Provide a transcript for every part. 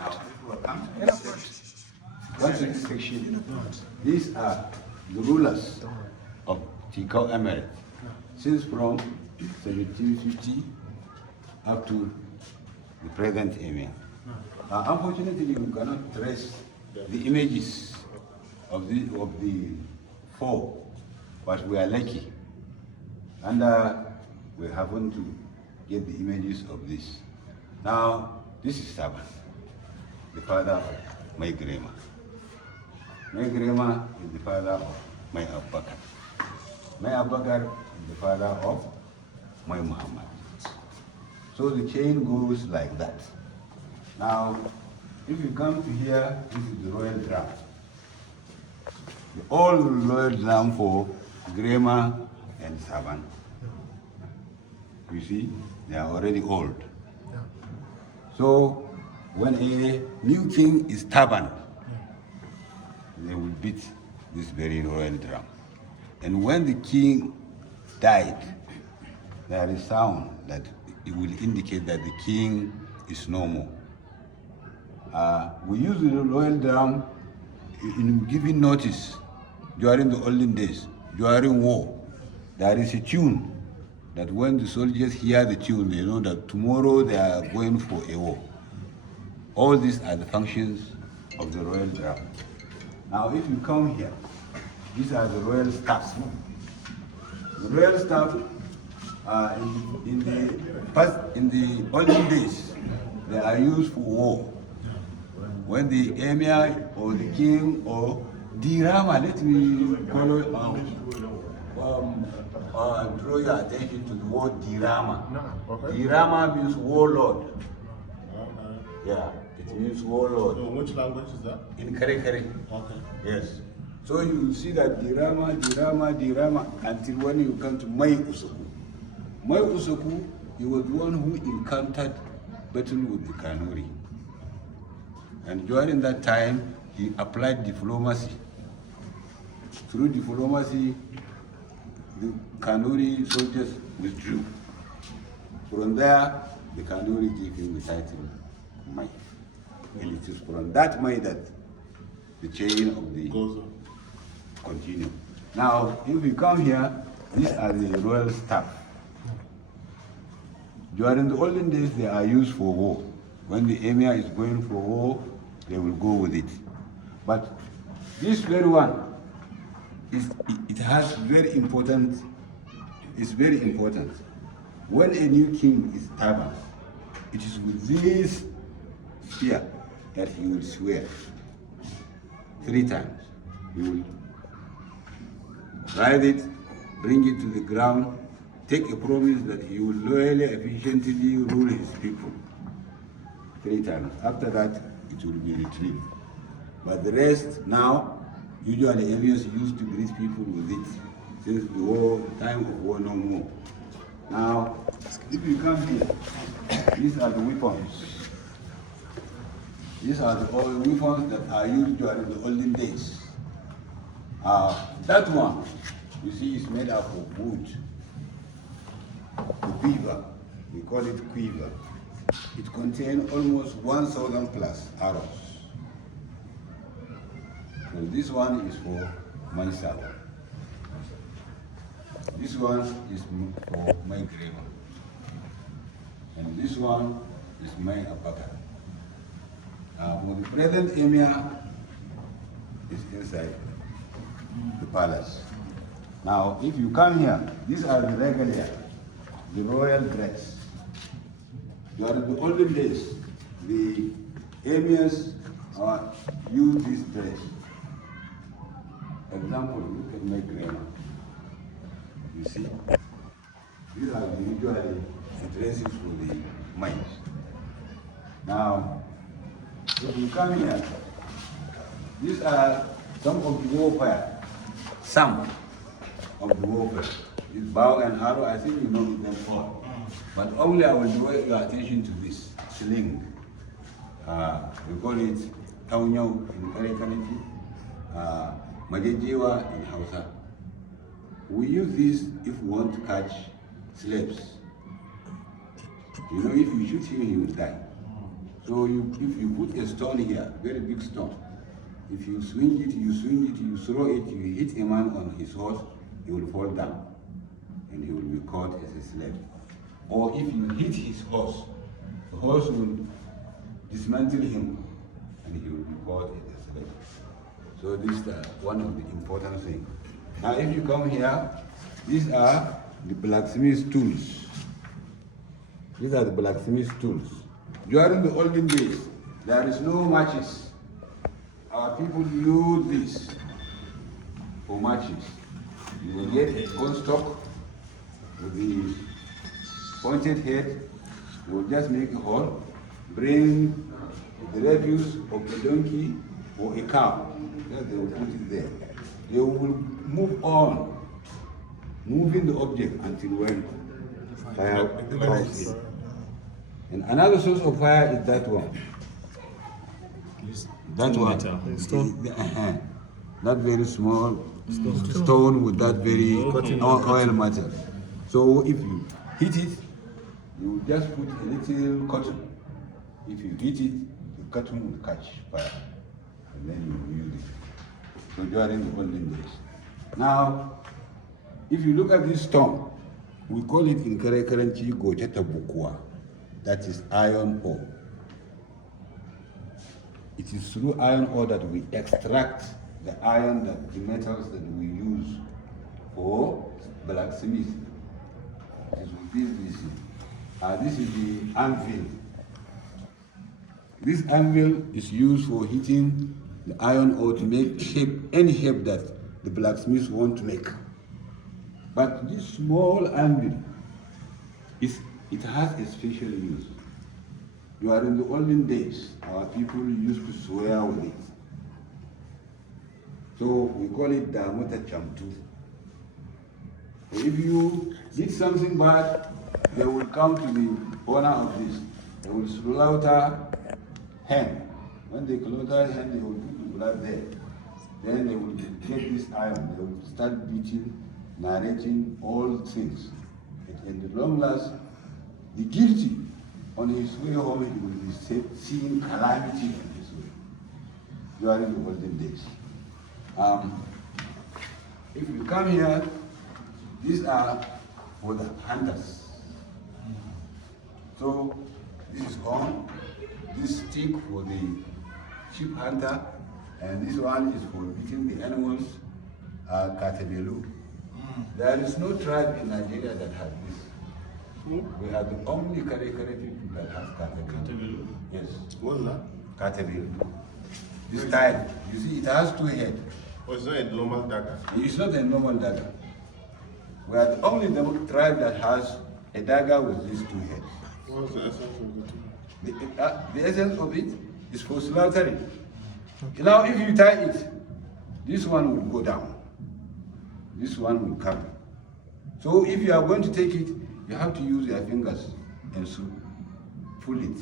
Now, people will come to this section. Once to this section, these are the rulers of Tikau Emirate, since from 1750 up to the present emir. Unfortunately, you cannot trace the images of the four, but we are lucky, and we happen to get the images of this. Now, this is Saban, the father of my grandma. My grandma is the father of my Abubakar. My Abubakar is the father of my Muhammad. So the chain goes like that. Now, if you come to here, this is the royal drum. The old royal drum for grandma and Saban. You see, they are already old. So when a new king is stubborn, they will beat this very royal drum. And when the king died, there is sound that it will indicate that the king is no more. We use the royal drum in giving notice during the olden days, during war. There is a tune that when the soldiers hear the tune, they know that tomorrow they are going for a war. All these are the functions of the royal drum. Now, if you come here, these are the royal staffs. The royal staff, in the olden days, they are used for war. When the emir or the king or dirama, let me call it, draw your attention to the word dirama. Dirama means warlord. Yeah, it means warlord. So which language is that? In Kare Kare. Okay. Yes. So you see that dirama until when you come to Mai Usoku. Mai Usoku, he was the one who encountered battle with the Kanuri. And during that time, he applied diplomacy. Through diplomacy, the Kanuri soldiers withdrew. From there, the Kanuri gave him the title Mai. And it is from that Mai that the chain of the Goes on. continue. Now, if we come here, these are the royal staff. During the olden days, they are used for war. When the emir is going for war, they will go with it. But this very one, it has very important, it's very important. When a new king is stubborn, it is with this spear that he will swear 3 times. He will ride it, bring it to the ground, take a promise that he will loyally, efficiently rule his people 3 times. After that, it will be retrieved. But the rest now, usually areas used to greet people with it since the war, time of war no more. Now, if you come here, these are the weapons. These are the old weapons that are used during the olden days. That one, you see, is made up of wood. The quiver, we call it quiver. It contains almost 1,000 plus arrows. So this one is for myself. This one is for my grandma. And this one is my Abubakar. For the present emir is inside the palace. Now, if you come here, these are the regalia, the royal dress. During the olden days, the emirs used this dress. Example, look at my grandma. You see, these are usually the dresses for the mines. Now, if you come here, these are some of the warfare. Some of the warfare. This bow and arrow, I think you know them all. But only I will draw your attention to this sling. We call it Taunyo in Kare Kare, Majejiwa in Hausa. We use this if we want to catch slaves. You know, if you shoot him, he will die. So if you put a stone here, very big stone, if you swing it, you throw it, you hit a man on his horse, he will fall down and he will be caught as a slave. Or if you hit his horse, the horse will dismantle him and he will be caught as a slave. So this is one of the important things. Now if you come here, these are the blacksmith's tools. These are the blacksmith's tools. During the olden days, there is no matches. Our people use this for matches. You will get a gun stock with the pointed head. You will just make a hole, bring the refuse of a donkey or a cow. Then they will put it there. They will move on, moving the object until when fire comes in. And another source of fire is that one. That one. That very small stone with that very oil matter. So if you hit it, you just put a little cotton. If you hit it, the cotton will catch fire. And then you use it. So during the olden days. Now, if you look at this stone, we call it in Karenchi Gojeta Bukwa. That is iron ore. It is through iron ore that we extract the iron, that the metals that we use for blacksmith. It is with this is the anvil. This anvil is used for heating the iron ore to make shape, any shape that the blacksmiths want to make. But this small anvil, it has a special use. During the olden days, our people used to swear with it. So we call it Damota Chamtu. So if you did something bad, they will come to the owner of this. They will slaughter hen. When they slaughter hen, they will put the blood there. Then they will get this iron. They will start beating, narrating all things. And at the long last, the guilty on his way home, he will be seeing calamity on his way during the olden days. If you come here, these are for the hunters. So this is on, this stick for the sheep hunter, and this one is for beating the animals, Katabelu. There is no tribe in Nigeria that has this. We are the only Kare people that has Katabelu. Yes. Walla? Katabelu. This type, you see, it has two heads. Oh, it's not a normal dagger? It's not a normal dagger. We are the only tribe that has a dagger with these two heads. What's the essence of the two? The essence of it is for slaughtering. Okay. Now, if you tie it, this one will go down. This one will come. So if you are going to take it, you have to use your fingers and so pull it.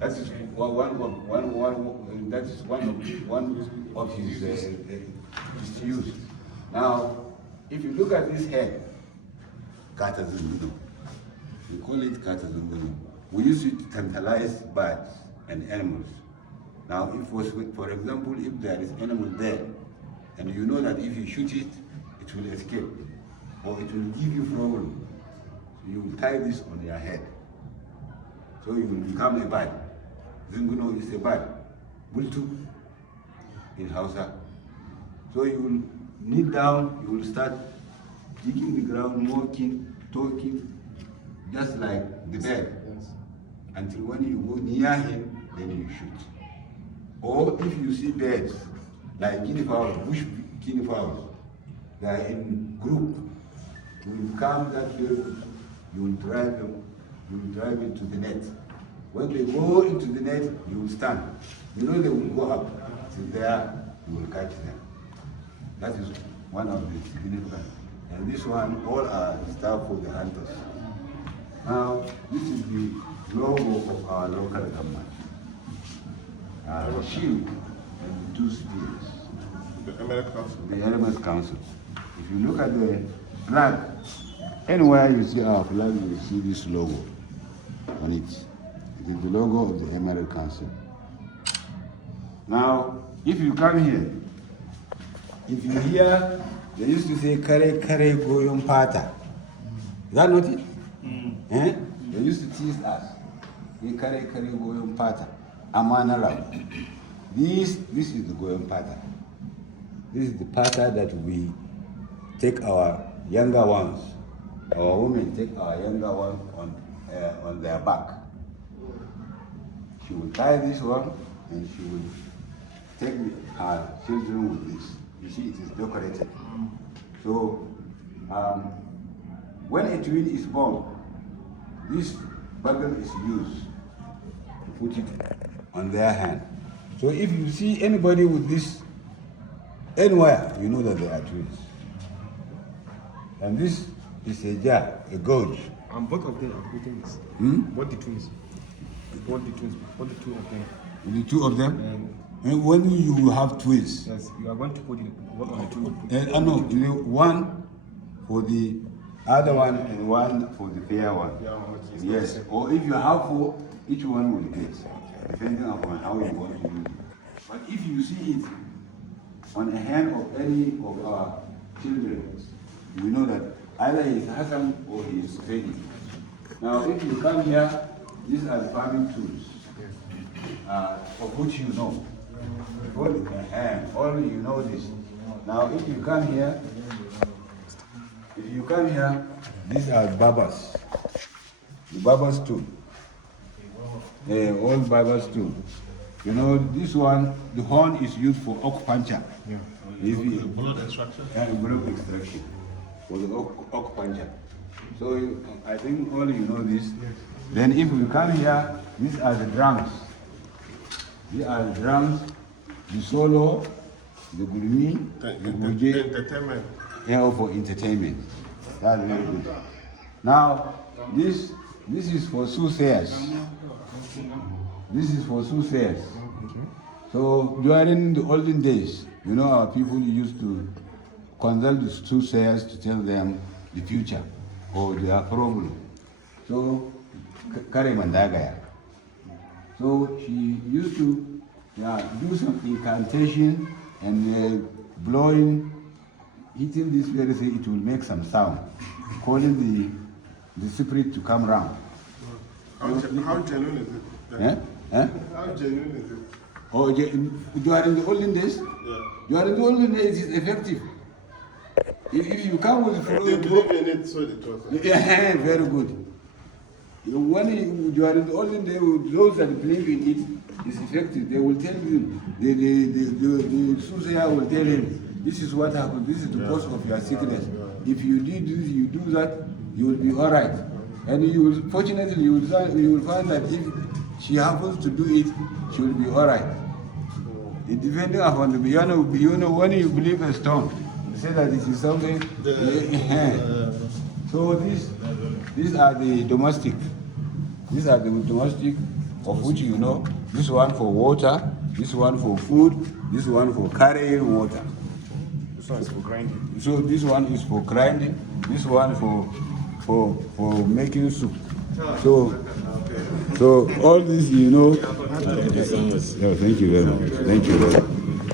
That is one of his use. Now, if you look at this head, Katazunguno, we call it Katazunguno. We use it to tantalize birds and animals. Now, for example, if there is animal there, and you know that if you shoot it, it will escape, or it will give you problem, so you will tie this on your head. So you will become a bird. Zunguno is a bird. Bultu in Hausa. So you will kneel down, you will start digging the ground, walking, talking, just like the bird. Yes. Until when you go near him, then you shoot. Or if you see birds, like guinea fowls, bush guinea fowls, they are in group. You will come that way, you will drive them, you will drive into the net. When they go into the net, you will stand. You know they will go up. Till there, you will catch them. That is one of the significant. And this one, all are stuff for the hunters. Now, this is the logo of our local government. Shield and the two spears. The Emirate Council. The Emirate Council. If you look at the flag, anywhere you see our flag, you will see this logo. on it. It is the logo of the Emirate Council. Now, if you come here, if you hear, they used to say kare kare goyon pata. Is that not it? Eh? They used to tease us. Kare kare goyon pata. Amana ram. This is the goyon pata. This is the pata that we take our younger ones. Our women take our younger ones on their back. She will tie this one and she will take her children with this. You see, it is decorated. So, when a twin is born, this bugle is used to put it on their hand. So if you see anybody with this anywhere, you know that they are twins. And this is a jar, a gourd. And both of them are putting this. Both the twins. Both the twins. Both the two of them. The two of them? And when you have twins? Yes, you are going to put it one on the two. No, one for the other one and one for the fair one. Yes, or if you have four, each one will get, depending upon how you want to use it. But if you see it on a hand of any of our children, you know that either he is Hassan or he is Fedi. Now, if you come here, these are the farming tools, of which you know. Only you know this. Now, if you come here, these are babas. The babas too. All babas too. You know, this one, the horn is used for acupuncture. Blood extraction? Blood extraction. For the acupuncture. So I think all you know this. Then if we come here, these are the drums. These are the drums, the solo, the gurumi, the buje. Entertainment. Yeah, for entertainment. That's very good. Now, this is for soothsayers. This is for soothsayers. So during the olden days, you know, our people used to consult the soothsayers to tell them the future or their problem. So, Kare Mandagaya. So she used to do some incantation and blowing, hitting this very thing, it will make some sound, calling the spirit to come round. How genuine is it? How genuine is it? Oh, during the olden days? Yeah. During the olden days, it is effective. If you come with They believe in it, so it was. yeah, very good. During the olden days, those that believe in it is effective. They will tell him, the soothsayer will tell him, this is what happened, this is the cause of your sickness. If you did this, you do that, you will be all right. And you will, fortunately, you will find that if she happens to do it, she will be all right. It depending upon the, you know, when you believe a stone, you say that it is something. So these are the domestic. These are the domestic of which you know. This one for water, this one for food, this one for carrying water. This one is for grinding. So this one is for grinding, this one for making soup. So all this, you know. Thank you very much. Thank you very much.